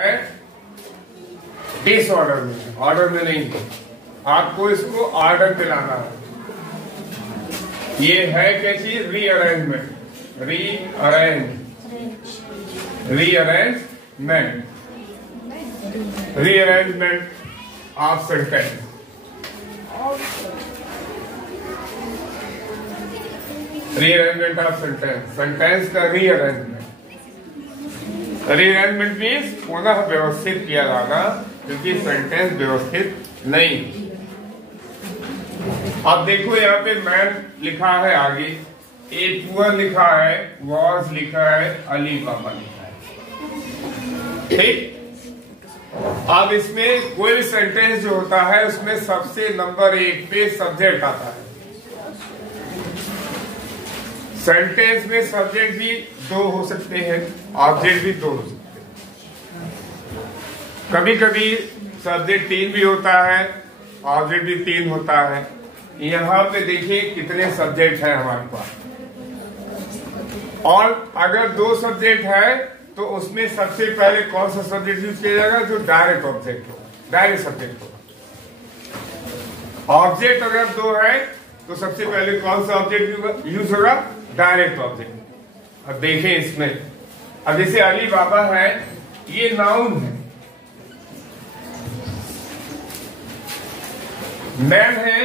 है डिसऑर्डर में, ऑर्डर में नहीं। आपको इसको ऑर्डर दिलाना है। ये है क्या चीज? Rearrangement, rearrangement of sentence. Rearrangement of sentence, sentence का रीअरेंजमेंट। रीअरेंजमेंट मीन्स पुनः व्यवस्थित किया जाना, क्योंकि सेंटेंस व्यवस्थित नहीं। अब देखो यहाँ पे मैन लिखा है, आगे ए पुअर लिखा है, वॉज लिखा है, अली बाबा लिखा है। ठीक। अब इसमें कोई भी सेंटेंस जो होता है उसमें सबसे नंबर 1 पे सब्जेक्ट आता है। सेंटेंस में सब्जेक्ट भी 2 हो सकते हैं, ऑब्जेक्ट भी 2 हो सकते हैं। कभी कभी सब्जेक्ट 3 भी होता है, ऑब्जेक्ट भी 3 होता है। यहाँ पे देखिए कितने सब्जेक्ट हैं हमारे पास। और अगर 2 सब्जेक्ट है तो उसमें सबसे पहले कौन सा सब्जेक्ट यूज किया जाएगा? जो डायरेक्ट ऑब्जेक्ट हो, डायरेक्ट सब्जेक्ट हो। ऑब्जेक्ट अगर 2 है तो सबसे पहले कौन सा ऑब्जेक्ट यूज होगा? Direct object. अब देखें इसमें, अब जैसे अली बाबा है, ये नाउन है। मैन है,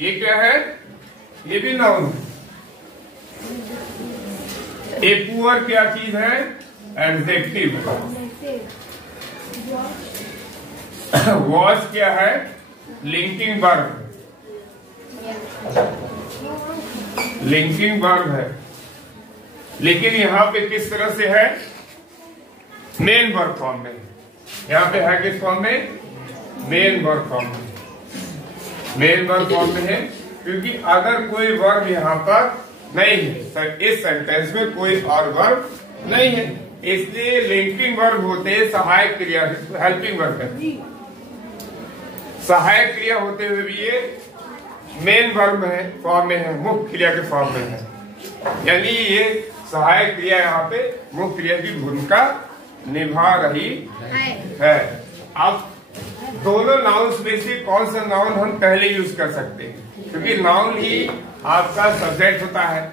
ये क्या है? ये भी नाउन है। ए पुअर क्या चीज है? एडजेक्टिव। वॉज क्या है? लिंकिंग वर्ब, लिंकिंग वर्ब है। लेकिन यहां पे किस तरह से है? मेन वर्ब फॉर्म में। यहां पे है किस फॉर्म में? मेन वर्ब फॉर्म में। मेन वर्ब फॉर्म में है क्योंकि अगर कोई वर्ब यहाँ पर नहीं है, इस सेंटेंस में कोई और वर्ब नहीं है, इसलिए लिंकिंग वर्ब होते हैं सहायक क्रिया, हेल्पिंग वर्ब है। सहायक क्रिया होते हुए भी ये मेन वर्ब है, फॉर्म में है, मुख्य क्रिया के फॉर्म में है। यानी ये सहायक क्रिया यहाँ पे मुख्य क्रिया की भूमिका निभा रही है। अब दोनों नाउन्स में से कौन सा नाउन हम पहले यूज कर सकते हैं? क्योंकि नाउन ही आपका सब्जेक्ट होता है,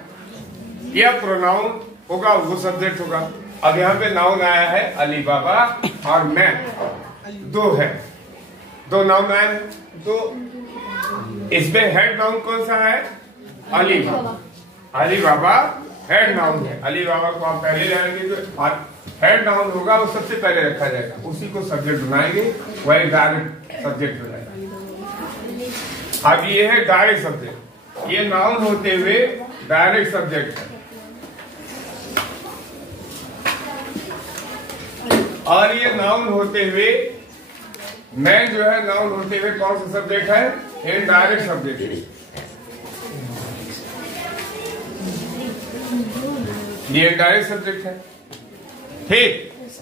या प्रोनाउन होगा वो सब्जेक्ट होगा। अब यहाँ पे नाउन आया है अली बाबा और मैं, 2 है, 2 नाउन आए हैं। तो इसमें हेड नाउन कौन सा है? अली बाबा। अली बाबा हेड नाउन है। अली बाबा को आप पहले लाएंगे तो हेड नाउन होगा, वो सबसे पहले रखा जाएगा, उसी को सब्जेक्ट बनाएंगे, वही डायरेक्ट सब्जेक्ट हो जाएगा। अब ये है डायरेक्ट सब्जेक्ट, ये नाउन होते हुए डायरेक्ट सब्जेक्ट है। और ये नाउन होते हुए, मैं जो है नाउन होते हुए कौन सा सब्जेक्ट है? इनडायरेक्ट सब्जेक्ट है। ये इनडायरेक्ट सब्जेक्ट है। ठीक।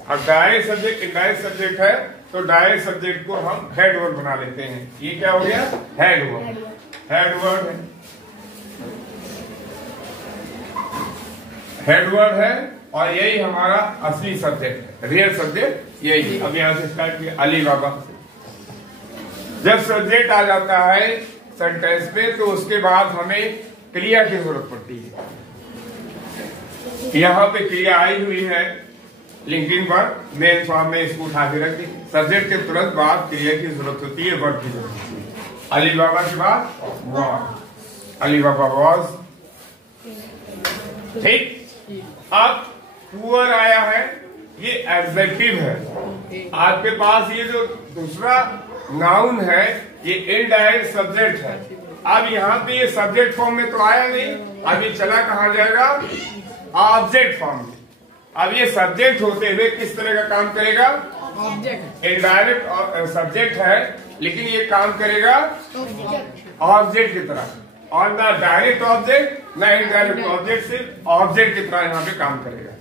अब डायरेक्ट सब्जेक्ट इनडायरेक्ट सब्जेक्ट है तो डायरेक्ट सब्जेक्ट को हम हेड वर्ड बना लेते हैं। ये क्या हो गया? Head word. हेड वर्ड है, हेड वर्ड है, और यही हमारा असली सब्जेक्ट है, रियल सब्जेक्ट यही। अब यहां से स्टार्ट किया अली बाबा। जब सब्जेक्ट आ जाता है सेंटेंस पे तो उसके बाद हमें क्रिया की जरूरत पड़ती है। यहाँ पे क्रिया आई हुई है, लिंकिंग वर्ब, मेन फॉर्म में इसको उठा के रख दी। सब्जेक्ट के तुरंत बाद क्रिया की जरूरत होती है, वर्ब की जरूरत होती है। अली बाबा के बाद वॉज, अली बाबा वॉज। ठीक। अब पुअर आया है, ये एडजेक्टिव है। आपके पास ये जो दूसरा नाउन है ये इनडायरेक्ट सब्जेक्ट है। अब यहाँ पे ये सब्जेक्ट फॉर्म में तो आया नहीं, अब ये चला कहाँ जाएगा? ऑब्जेक्ट फॉर्म में। अब ये सब्जेक्ट होते हुए किस तरह का काम करेगा? ऑब्जेक्ट। इनडायरेक्ट सब्जेक्ट है लेकिन ये काम करेगा ऑब्जेक्ट की तरह। और ना डायरेक्ट ऑब्जेक्ट ना इनडायरेक्ट ऑब्जेक्ट, सिर्फ ऑब्जेक्ट की तरह यहाँ पे काम करेगा।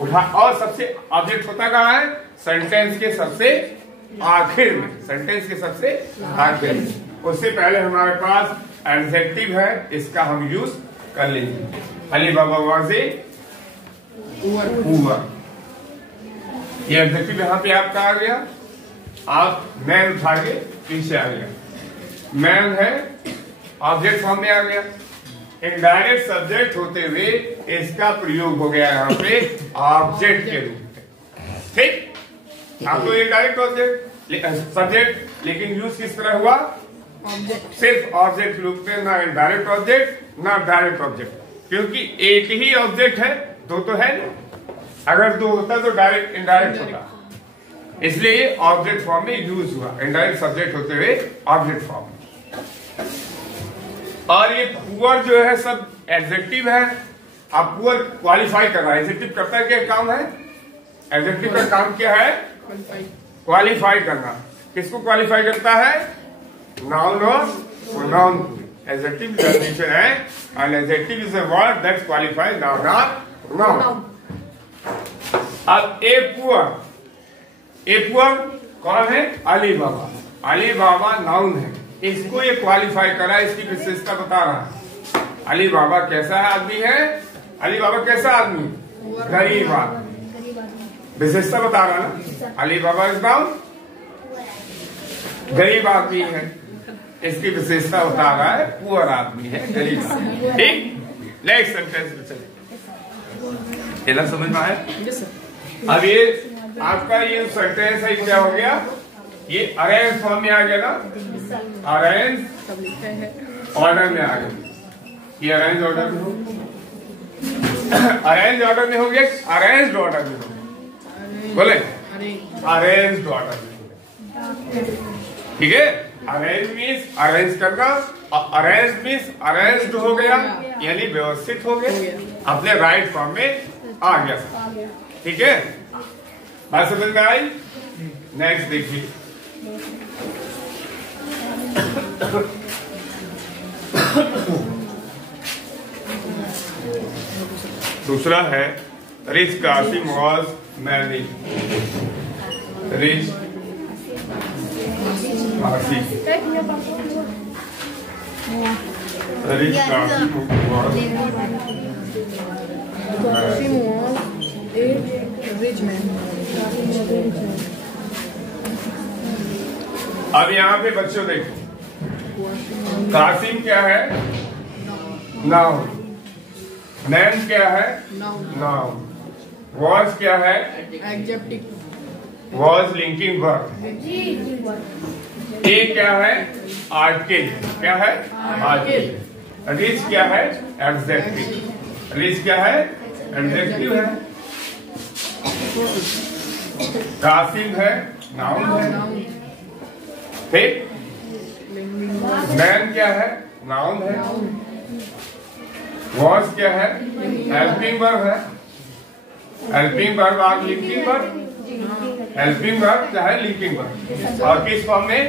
उठा, और सबसे ऑब्जेक्ट होता कहाँ है? सेंटेंस के सबसे आखिर में, सेंटेंस के सबसे आखिर में। उससे पहले हमारे पास एडजेक्टिव है, इसका हम यूज कर लेंगे। अली बाबा वॉज ए पुअर। ये एडजेक्टिव यहाँ पे आपका आ गया। आप मैन उठा के पीछे आ गया, मैन है ऑब्जेक्ट फॉर्म में आ गया। इनडायरेक्ट सब्जेक्ट होते हुए इसका प्रयोग हो गया यहाँ पे ऑब्जेक्ट के रूप में। ठीक, आप तो इनडायरेक्ट ऑब्जेक्ट सब्जेक्ट, लेकिन यूज किस तरह हुआ? ऑब्जेक्ट, सिर्फ ऑब्जेक्ट के रूप में, ना इनडायरेक्ट ऑब्जेक्ट ना डायरेक्ट ऑब्जेक्ट, क्योंकि एक ही ऑब्जेक्ट है, दो तो है नहीं। अगर दो होता तो डायरेक्ट इनडायरेक्ट होता, इसलिए ये ऑब्जेक्ट फॉर्म में यूज हुआ, इनडायरेक्ट सब्जेक्ट होते हुए ऑब्जेक्ट फॉर्म में। और ये पुअर जो है सब एडजेक्टिव है। अब पुअर क्वालिफाई कर रहा है, एडजेक्टिव करता है क्या काम है? एडजेक्टिव का काम क्या है? क्वालिफाई करना। किसको क्वालिफाई करता है? नाउन और प्रोनाउन। एडजेक्टिव डेफिनेशन है, an adjective is a word that qualify noun और प्रोनाउन। अब ए पुअर कौन है? अली बाबा। अली बाबा नाउन है, इसको ये क्वालिफाई करा, इसकी विशेषता बता रहा है। अली बाबा कैसा आदमी है? अली बाबा कैसा आदमी? गरीब आदमी। विशेषता बता रहा ना, अली बाबा इज नाउन, गरीब आदमी है, इसकी विशेषता बता रहा है पुअर आदमी है, गरीब आदमी। ठीक, नेक्स्ट सेंटेंस में चले। ये समझ में आया? अब ये आपका ये सेंटेंस है, क्या हो गया? ये अरेंज फॉर्म में आ गया ना, अरेंज ऑर्डर में आ गया। ये अरेंज ऑर्डर में हो, अरेंज ऑर्डर में हो गया, अरेंज ऑर्डर में हो गया। बोले अरेंज ऑर्डर में। ठीक है, अरेंज मीन्स अरेंज करना, अरेंज मीन्स अरेंज्ड हो गया, यानी व्यवस्थित हो गया, अपने राइट फॉर्म में आ गया। ठीक है, बात समझ में आई? नेक्स्ट देखिए, दूसरा है rich Cassim was married. Rich Cassim, rich Cassim was rich man. अब यहाँ पे बच्चों देखो, कासिम क्या है? नाउन। मैन क्या है? नाउन। वॉज क्या है? Adjective. Was linking verb. A क्या है? आर्टिकल। क्या है? आर्टिकल। रिच क्या है? एडजेक्टिव। रिच क्या है? एडजेक्टिव है। कासिम है, नाउन है। ठीक, मैन क्या है? नाउन है। वॉज क्या है? हेल्पिंग वर्ब है। हेल्पिंग वर्ब आप लिंकिंग वर्ब, हेल्पिंग वर्ब चाहे लिंकिंग वर्ब। और किस फॉर्म में?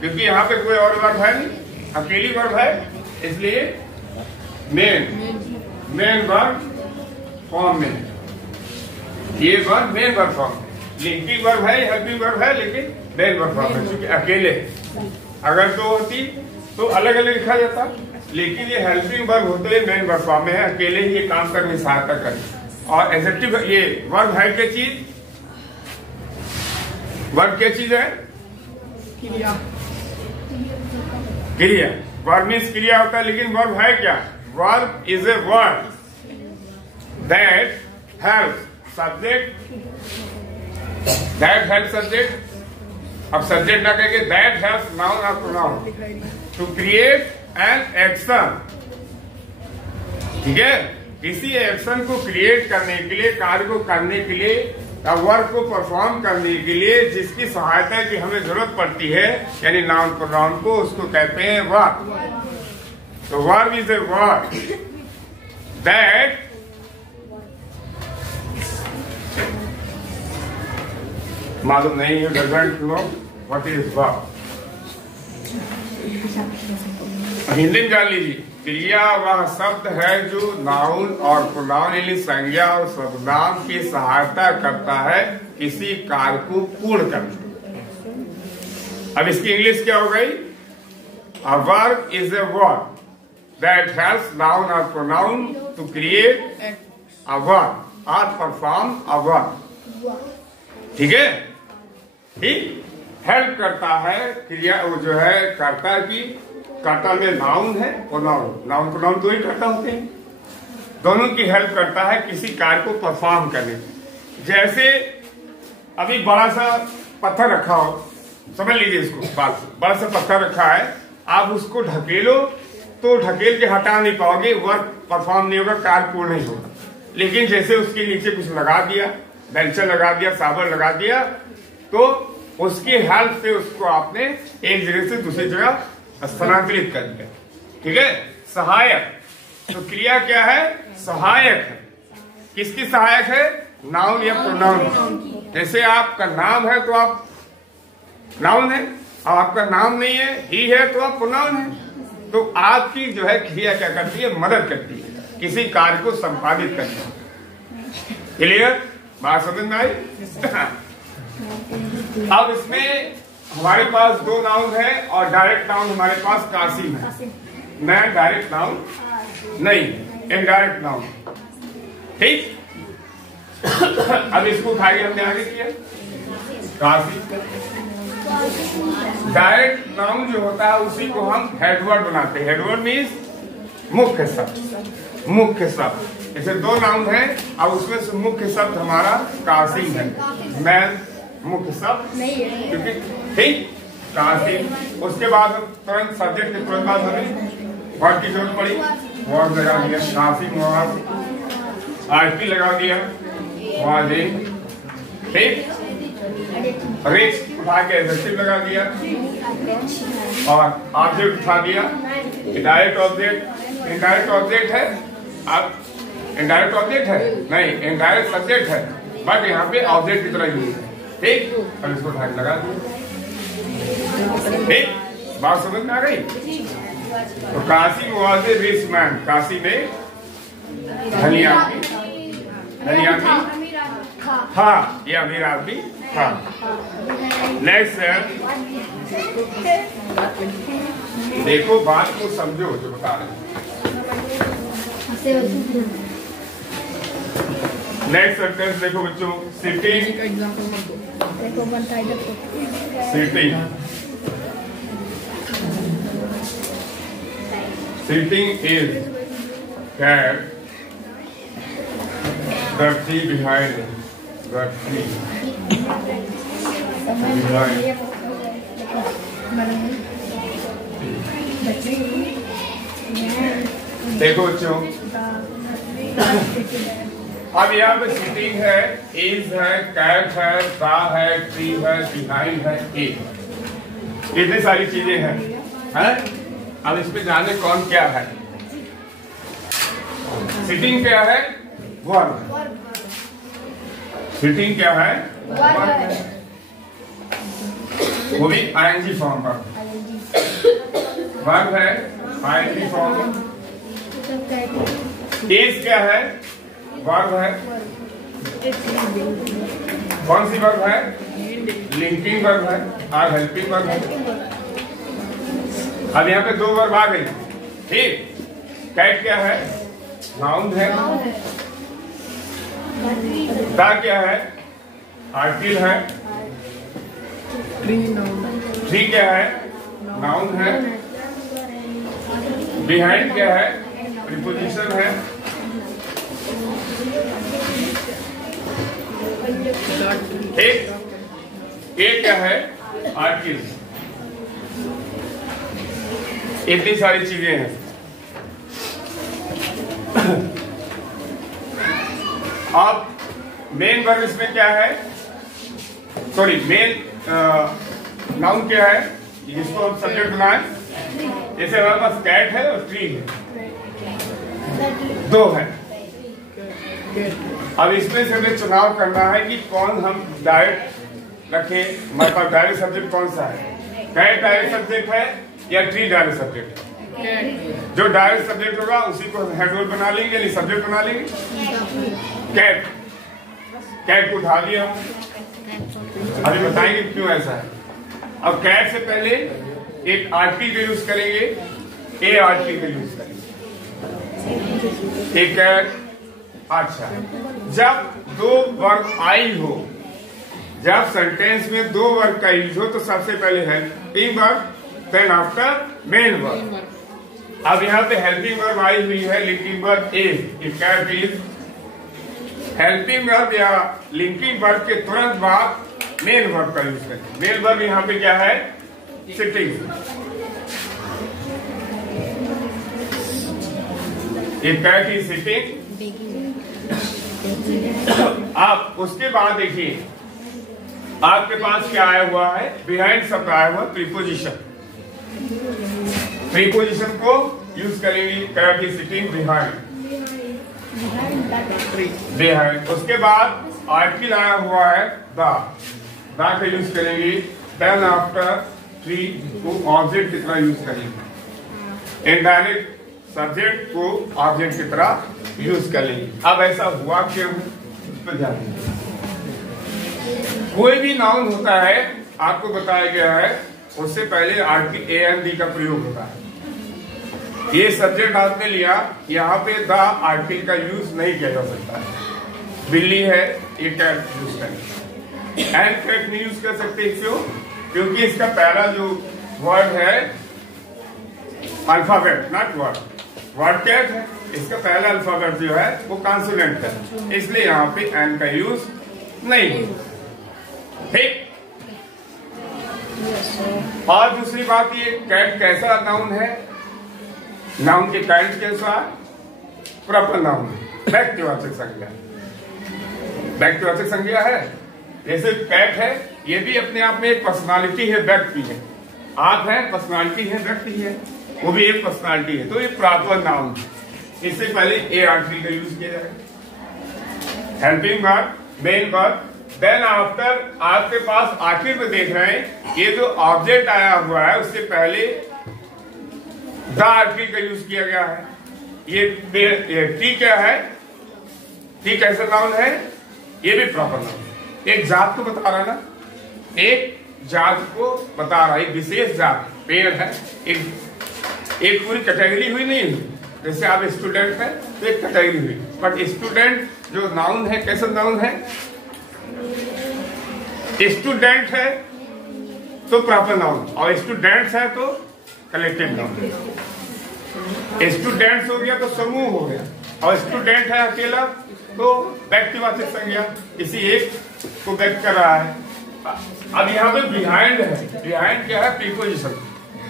क्योंकि यहाँ पे कोई और वर्ब है नहीं, अकेली वर्ब है, इसलिए मेन वर्ब फॉर्म में। ये वर्ब मेन वर्ब फॉर्म में, लिंकिंग वर्ब है, हेल्पिंग वर्ब है, लेकिन मेन वर्ब फॉर्म में, क्योंकि अकेले। अगर दो होती तो अलग अलग लिखा जाता, लेकिन ये हेल्पिंग वर्ब होते हुए मेन वर्ब फॉर्म में है, अकेले ही ये काम करने सहायता करे। और एडजेक्टिव ये वर्ब है क्या चीज? वर्ब क्या चीज है? क्रिया। क्रिया। वर्ब मीन्स क्रिया होता है, लेकिन वर्ब है क्या? Verb is a word that help subject, that help subject. अब सब्जेक्ट ना कहेंगे, दैट हेल्प नाउन और pronoun to create an action. ठीक है, किसी एक्शन को क्रिएट करने के लिए, कार्य को करने के लिए, वर्क को परफॉर्म करने के लिए जिसकी सहायता की हमें जरूरत पड़ती है, यानी नाउन प्रोनाउन को, उसको कहते हैं वर्ब। तो verb is a word that मालूम नहीं, you doesn't know what is verb. Hindi में जान लीजिए, क्रिया वह शब्द है जो नाउन और प्रोनाउन यानी संज्ञा और सर्वनाम की सहायता करता है किसी कार्य को पूर्ण करने। अब इसकी इंग्लिश क्या हो गई? A verb is a word that helps noun or pronoun to create a verb or perform a verb. ठीक है, ठीक। हेल्प करता है क्रिया, वो जो है कर्ता की, कर्ता में नाउन है और नाउन को नाउन दो ही कर्ता होते हैं, दोनों की हेल्प करता है किसी कार्य को परफॉर्म करने। जैसे अभी बड़ा सा पत्थर रखा हो, समझ लीजिए इसको बात, बड़ा सा पत्थर रखा है, आप उसको ढकेलो तो ढकेल के हटा नहीं पाओगे, वर्क परफॉर्म नहीं होगा, कार्य पूर्ण नहीं होगा। लेकिन जैसे उसके नीचे कुछ लगा दिया, बेंचर लगा दिया, साबर लगा दिया, तो उसकी हेल्प से उसको आपने एक जगह से दूसरी जगह स्थानांतरित कर दिया। ठीक है, सहायक। तो क्रिया क्या है? सहायक है। किसकी सहायक है? नाउन या प्रोनाउन। जैसे आपका नाम है तो आप नाउन है, और आपका नाम नहीं है, ही है, तो आप प्रोनाउन है। तो आपकी जो है क्रिया क्या करती है? मदद करती है किसी कार्य को संपादित करने में। क्लियर? बात समझ में आई? अब इसमें हमारे पास दो नाउन है और डायरेक्ट नाउन हमारे पास कासिम है। मैं डायरेक्ट नाउन नहीं, इनडायरेक्ट नाउन। ठीक। अब इसको उठाइए, हमने आगे किया कासिम। डायरेक्ट नाउन जो होता है उसी को हम हेडवर्ड बनाते हैं। हेडवर्ड मीन्स मुख्य शब्द, मुख्य शब्द। जैसे दो नाउन है, अब उसमें से मुख्य शब्द हमारा कासिम है। मैं मुख्य शब्द, क्योंकि ठीक कासिम। उसके बाद तुरंत सब्जेक्ट के तुरंत बाद हमें वर्ड की जरूरत पड़ी, वर्ड लगा दिया कासिम, आरपी लगा दिया, ठीक। रिच उठा के एडजेक्टिव लगा दिया और ऑब्जेक्ट उठा दिया। इनडायरेक्ट ऑब्जेक्ट, इनडायरेक्ट ऑब्जेक्ट है, अब इनडायरेक्ट ऑब्जेक्ट है नहीं, इनडायरेक्ट सब्जेक्ट है, बट यहाँ पे ऑब्जेक्ट की तरह यूज है। ठीक, और इसको उठा के लगा दिया। ठीक, बात समझ में आ गई? तो Kashi was a rich man. Kashi में धनिया हाँ, ये अमीर आदमी था। नेक्स्ट है, देखो बात को समझो जो बता रहे। नेक्स्ट सेंटेंस देखो बच्चों, sitting, sitting is cat the tree behind the tree behind। देखो बच्चों, अब यहाँ पे सिटिंग है, इज है, कैट है, सा है, ट्री है, बिहाइंड है, इतनी सारी चीजें हैं। अब इस पे जाने कौन क्या है। सिटिंग क्या है? वर्ब। सिटिंग क्या है? वो भी आईएनजी फॉर्म पर। वर्ब है आईएनजी फॉर्म। इज क्या है? वर्ब है। कौन सी वर्ब है? लिंकिंग वर्ब है और हेल्पिंग वर्ब है। अब यहाँ पे दो वर्ब आ गई। ठीक। कैट क्या है? नाउन है। दा क्या है? आर्टिकल है। ट्री क्या है? नाउन है। बिहाइंड क्या है? प्रीपोजिशन है। एक क्या है? आर्टिकल। इतनी सारी चीजें हैं। अब मेन वर्ब इसमें क्या है? सॉरी, मेन नाउन क्या है जिसको हम सब्जेक्ट बनाए? जैसे हमारे पास कैट है और ट्री है, दो है। अब इसमें से हमें चुनाव करना है कि कौन हम डायरेक्ट रखें। मतलब डायरेक्ट सब्जेक्ट कौन सा है? कैट डायरेक्ट सब्जेक्ट है या ट्री डायरेक्ट सब्जेक्ट है? जो डायरेक्ट सब्जेक्ट होगा उसी को हेडवर्ड बना लेंगे, नहीं सब्जेक्ट बना लेंगे। कैट, कैट को उठा लिया। अभी बताएंगे क्यों ऐसा है। अब कैट से पहले एक आर्टिकल का यूज करेंगे, ए आर्टिकल का यूज करेंगे। एक कैट। अच्छा, जब दो वर्ब आई हो, जब सेंटेंस में दो वर्ब का यूज हो तो सबसे पहले helping verb, then after main verb. अब यहाँ पे हेल्पिंग वर्ब आई हुई है, linking verb is, cat is. Helping verb या लिंकिंग वर्ब के तुरंत बाद मेन वर्ब का यूज करें। मेन वर्ब यहाँ पे क्या है? सिटिंग। Cat is sitting. आप उसके बाद देखिए आपके पास क्या आया हुआ है? बिहाइंड शब्द आया हुआ, प्रीपोजिशन। प्रीपोजिशन को यूज करेंगे, cat is sitting behind. Behind. उसके बाद आर्टिकल आया हुआ है द का यूज करेंगे। देन आफ्टर ट्री को ऑब्जेक्ट की तरह यूज करेंगे। इनडायरेक्ट सब्जेक्ट को ऑब्जेक्ट की तरह यूज करेंगे। अब ऐसा हुआ क्यों, उस पर ध्यान दीजिए। कोई भी नाउन होता है, आपको बताया गया है, उससे पहले आर्टिकल ए एंड डी का प्रयोग होता है। ये सब्जेक्ट आपने लिया, यहाँ पे द आर्टिकल का यूज नहीं किया जा सकता है। बिल्ली है, ये कैट यूज करेंगे। एंड कैट नहीं यूज कर सकते, क्यों? क्योंकि इसका पहला जो वर्ड है alphabet, not word. Word cat है, इसका पहला अल्फाबेट जो है वो कॉन्सोनेंट है, इसलिए यहाँ पे एंड का यूज नहीं। ठीक। और दूसरी बात, ये कैट कैसा नाउन है? नाउन के काइंड के अनुसार प्रॉपर नाउन, व्यक्तिवाचक संज्ञा। व्यक्तिवाचक संज्ञा है, जैसे कैट है, ये भी अपने आप में एक पर्सनालिटी है, व्यक्ति है। आप है, पर्सनालिटी है, व्यक्ति है, वो भी एक पर्सनालिटी है, तो ये प्रॉपर नाउन है। इससे पहले ए आर्टिकल का यूज किया जाए। Helping verb, main verb, then after आपके पास आखिर में देख रहे हैं ये जो ऑब्जेक्ट आया हुआ है उससे पहले द आर्टिकल का यूज किया गया है। ये टी क्या है? टी कैसा नाउन है? ये भी प्रॉपर नाउन। एक जात को बता रहा है ना, एक जात को बता रहा है, एक विशेष जात, पेड़ है, एक पूरी कैटेगरी हुई नहीं हुई। जैसे आप स्टूडेंट है तो एक कैटेगरी हुई, बट स्टूडेंट जो नाउन है कैसा नाउन है? स्टूडेंट है तो प्रॉपर नाउन, और स्टूडेंट्स है तो कलेक्टिव नाउन। स्टूडेंट्स हो गया तो समूह हो गया, और स्टूडेंट है अकेला तो व्यक्तिवाचक संज्ञा, किसी एक को व्यक्त कर रहा है। अब यहाँ पे बिहाइंड है। बिहाइंड क्या है? प्रीपोजिशन।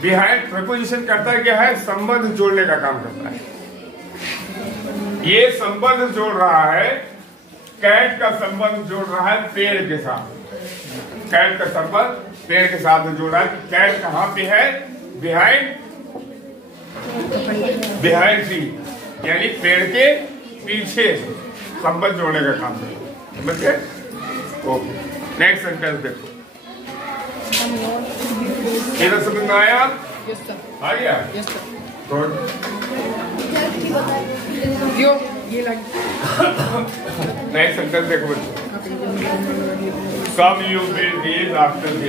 बिहाइंड प्रीपोजिशन करता है क्या है? संबंध जोड़ने का काम करता है। ये संबंध जोड़ रहा है, कैट का संबंध जोड़ रहा है पेड़ के साथ। कैट का संबंध पेड़ के साथ जोड़ा है। कैट कहाँ पे है? बिहाइंड ट्री, यानी पेड़ के पीछे संबंध जोड़ने का काम करेगा। समझ गए? ओके, नेक्स्ट सेंटेंस देखो। इधर समझ में आया? आ गया? गुड। नेक्स्ट सेंटेंस देखो बच्चों। Come you will days after the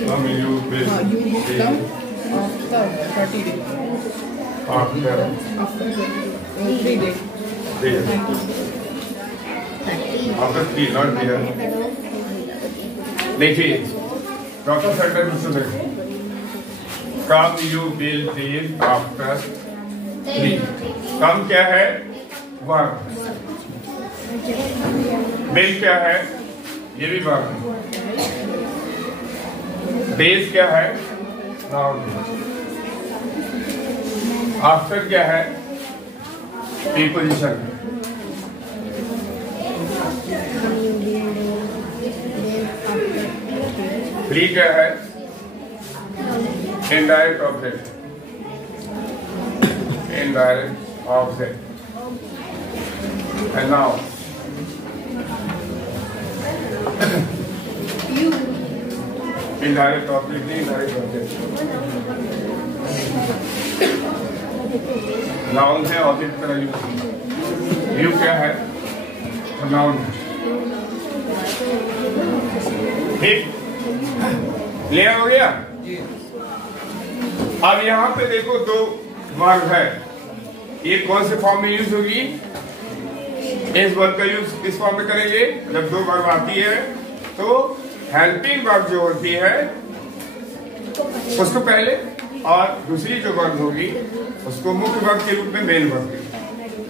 Come you will come after 30 days. After 3 days. After 3, not there. देखिए डॉक्टर सेंटेंस सुने। Come you will days after 3. कम क्या है? वर्ब। बिल क्या है? ये भी वर्ब। डेज क्या है? नाउन। आफ्टर क्या है? प्रीपोजिशन। फ्री क्या है? Indirect object. Indirect object. And now indirect object, indirect object. Noun है, ऑब्जेक्ट तरह यूज। यू क्या है? नाउन। ठीक, क्लियर हो गया? अब यहाँ पे देखो दो वर्ब है, ये कौन से फॉर्म में यूज होगी? इस वर्ब का यूज किस फॉर्म में करेंगे? जब दो वर्ब आती है तो हेल्पिंग वर्ब जो होती है उसको पहले, और दूसरी जो वर्ब होगी उसको मुख्य वर्ब के रूप में मेन वर्ब।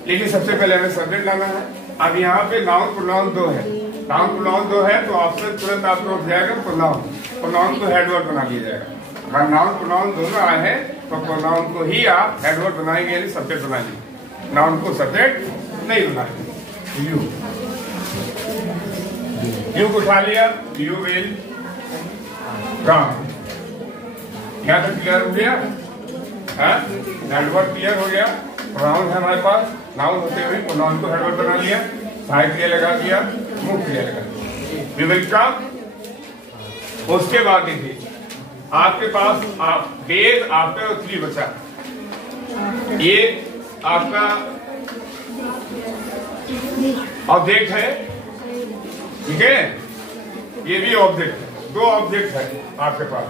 लेकिन सबसे पहले हमें सब्जेक्ट लाना है। अब यहाँ पे नाउन प्रोनाउन दो है, नाउन प्रोनाउन दो है तो ऑप्शन तुरंत आपको उठ जाएगा प्रोनाउन। प्रोनाउन को हेडवर्ड बना दिया जाएगा। अगर नाउन प्रोनाउन दोनों आए हैं तो प्रोनाउन को ही आप हेडवर्ड बनाएंगे, यानी सब्जेक्ट बनाएंगे, नाउन को सब्जेक्ट नहीं बनाएंगे। यू को उठा लिया, यू विल कम। यहाँ तक क्लियर हो गया? हेडवर्ड क्लियर हो गया। प्रोनाउन है हमारे पास, नाउन होते हुए प्रोनाउन को हेडवर्ड बना लिया, सहायक क्रिया लगा दिया, मुख्य क्रिया लगा दिया। You will come. उसके बाद देखिए आपके पास डेज आफ्टर 3 बचा। ये आपका ऑब्जेक्ट है, ठीक है? ये भी ऑब्जेक्ट है, 2 ऑब्जेक्ट है आपके पास।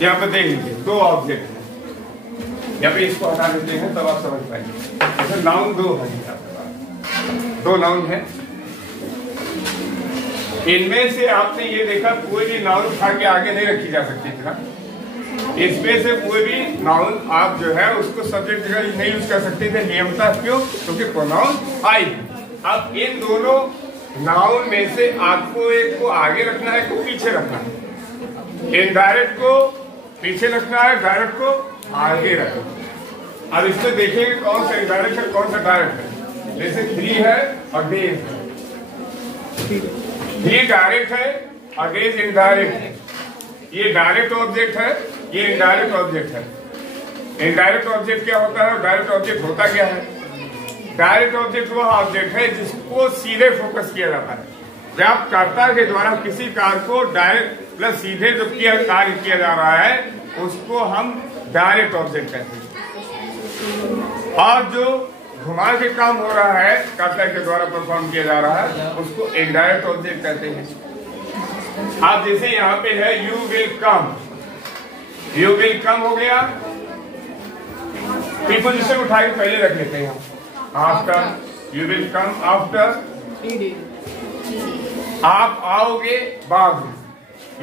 यहाँ पे देख लीजिए 2 ऑब्जेक्ट है। यहाँ पे इसको हटा देते हैं तब आप समझ पाएंगे। जैसे नाउन 2 है आपके पास, 2 नाउन है। इनमें से आपने ये देखा कोई भी नाउन उठा के आगे नहीं रखी जा सकती थी ना। इसमें से कोई भी नाउन आप जो है उसको सब्जेक्ट जगह नहीं यूज कर सकते थे नियमता। क्यों? क्योंकि प्रोनाउन आई। अब इन दोनों नाउन में से आपको एक को आगे रखना है, को पीछे रखना है। इनडायरेक्ट को पीछे रखना है, डायरेक्ट को आगे रखना। अब इसमें देखेंगे कौन सा इनडायरेक्ट है कौन सा डायरेक्ट है। जैसे 3 है और डेज है। 3 डायरेक्ट है और डेज इनडायरेक्ट है। ये डायरेक्ट ऑब्जेक्ट है, ये इनडायरेक्ट ऑब्जेक्ट है। इनडायरेक्ट ऑब्जेक्ट क्या होता है और डायरेक्ट ऑब्जेक्ट होता क्या है? डायरेक्ट ऑब्जेक्ट वह ऑब्जेक्ट है जिसको सीधे फोकस किया जाता है। जब कर्ता के द्वारा किसी कार्य को डायरेक्ट प्लस सीधे जो कार्य किया जा रहा है उसको हम डायरेक्ट ऑब्जेक्ट कहते हैं। और जो घुमा के काम हो रहा है कर्ता के द्वारा परफॉर्म किया जा रहा है उसको इनडायरेक्ट ऑब्जेक्ट कहते हैं। आप जैसे यहाँ पे है you will come, you will come हो गया। प्रीपोजिशन उठा के पहले रख लेते हैं। After, you will come after. आप आओगे बाद में।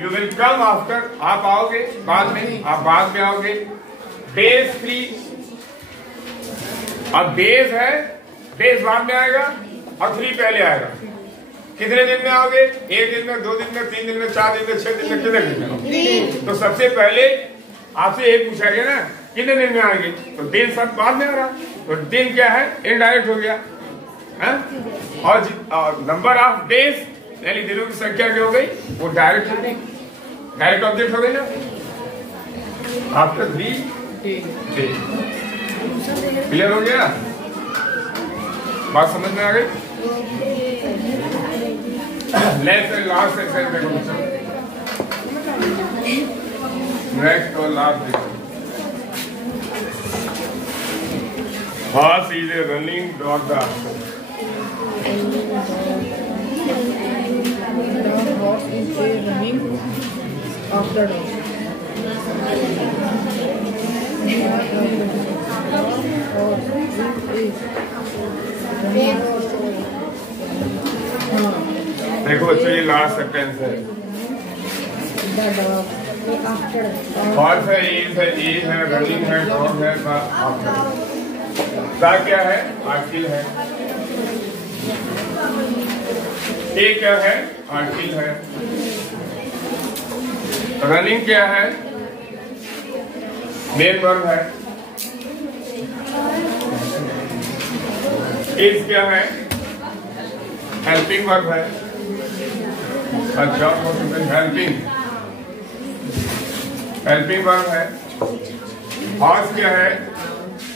यू विल कम आफ्टर, आप आओगे बाद में, आप बाद में आओगे। डेज 3, अब डेज है, डेज बाद में आएगा और 3 पहले आएगा। कितने दिन में आओगे? 1 दिन में, 2 दिन में, 3 दिन में, 4 दिन में, 6 दिन में, कितने दिन में? तो सबसे पहले आपसे एक पूछा गया ना कितने दिन में आएंगे, तो दिन सब बाद में आ रहा, तो दिन क्या है? इनडायरेक्ट हो गया है? और नंबर ऑफ डेज यानी दिनों की संख्या क्या हो गई? वो डायरेक्ट हो गई, डायरेक्ट ऑब्जेक्ट हो गई ना। After 3 days. क्लियर हो गया? बात समझ में आ गई? लास्ट सेक्शन देखो, नेक्स्ट और लास्ट देखो। Horse is a running dog. The horse is a running after dog. देखो ये लास्ट सेंटेंस है। हॉर्स है, इज है, रनिंग है, डॉग है, आफ्टर। क्या है? आर्टिकल है। ए क्या है? आर्टिकल है। रनिंग क्या है? मेन वर्ब है। इज क्या है? हेल्पिंग वर्ब है। अच्छा, हेल्पिंग वर्ब है। हॉर्स क्या है?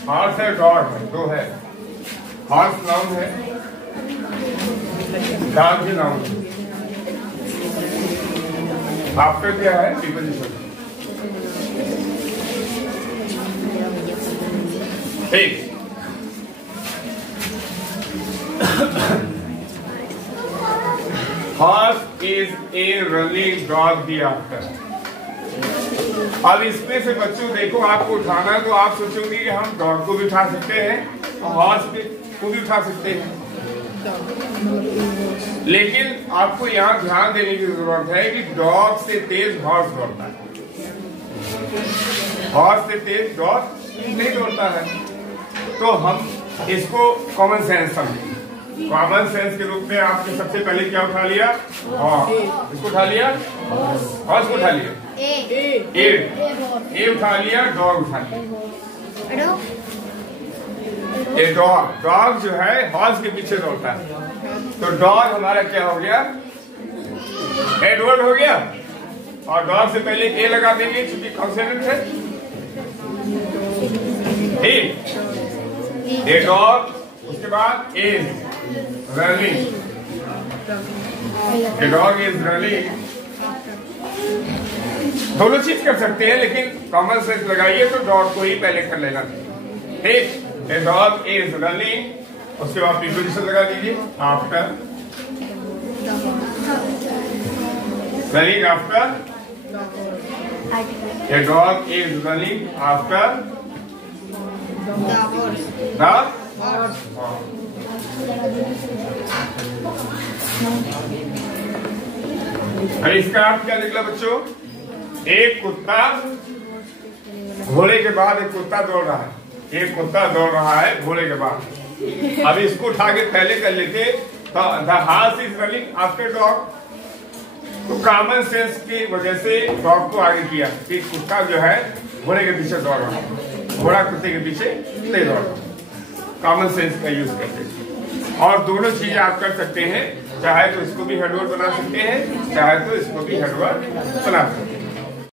हॉर्स है, डॉग है, 2 है। हॉर्स नाउन है, डॉग भी नाउन है। आफ्टर क्या है? प्रीपोजिशन। ठीक। Horse is a running dog the after। अब इसमें से बच्चों देखो आपको उठाना है तो आप सोचोगे कि हम डॉग को भी उठा सकते हैं हॉर्स को भी उठा सकते हैं। लेकिन आपको यहाँ ध्यान देने की जरूरत है कि डॉग से तेज हॉर्स दौड़ता है, हॉर्स से तेज डॉग नहीं दौड़ता है। तो हम इसको कॉमन सेंस समझेंगे। कॉमन सेंस के रूप में आपने सबसे पहले क्या उठा लिया? हॉर्स। इसको उठा लिया, हॉर्स को उठा लिया, ए उठा लिया, डॉग उठा लिया। ये डॉग जो है हॉर्स के पीछे दौड़ता है। तो डॉग हमारा क्या हो गया? एडवर्ड हो गया। और डॉग से पहले ए लगा देंगे क्योंकि कॉन्सोनेंट है। ए डॉग, उसके बाद is running, a dog is running. दोनों चीज कर सकते हैं, लेकिन कॉमन सेंस लगाइए तो डॉग को ही पहले कर लेना चाहिए। ठीक, ए डॉग इज रनिंग, उसके बाद प्रीपोजिशन लगा दीजिए after, running after, a dog is running after the horse. इसका अर्थ क्या निकला बच्चों? एक कुत्ता, घोड़े के बाद एक कुत्ता दौड़ रहा है, एक कुत्ता दौड़ रहा है घोड़े के बाद। अब इसको उठा के पहले कर लेते तो the horse is running after dog. तो कॉमन सेंस की वजह से डॉग को आगे किया कि कुत्ता जो है घोड़े के पीछे दौड़ रहा है, घोड़ा कुत्ते के पीछे नहीं दौड़ रहा। कॉमन सेंस का यूज करते हैं। और दोनों चीजें आप कर सकते हैं, चाहे तो इसको भी हेडवर्ड बना सकते हैं, चाहे तो इसको भी हेडवर्ड बना सकते हैं।